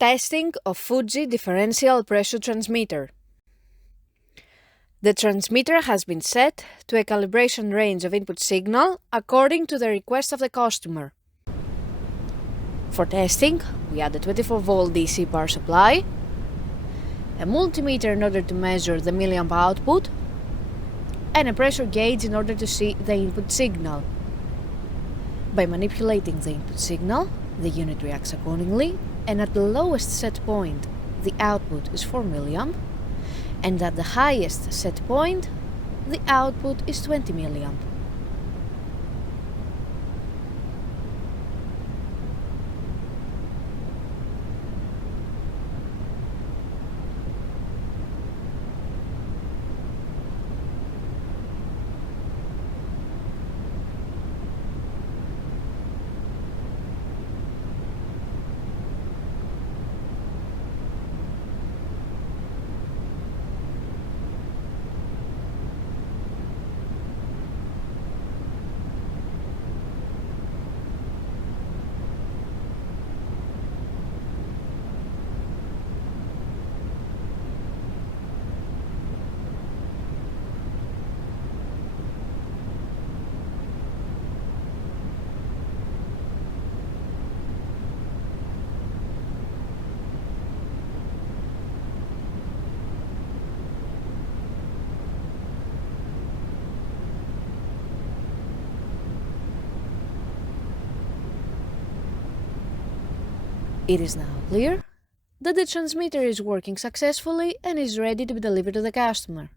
Testing of Fuji Differential Pressure Transmitter. The transmitter has been set to a calibration range of input signal according to the request of the customer. For testing, we add a 24-volt DC power supply, a multimeter in order to measure the milliamp output, and a pressure gauge in order to see the input signal. By manipulating the input signal, the unit reacts accordingly, and at the lowest set point, the output is 4 milliamp, and at the highest set point, the output is 20 milliamp. It is now clear that the transmitter is working successfully and is ready to be delivered to the customer.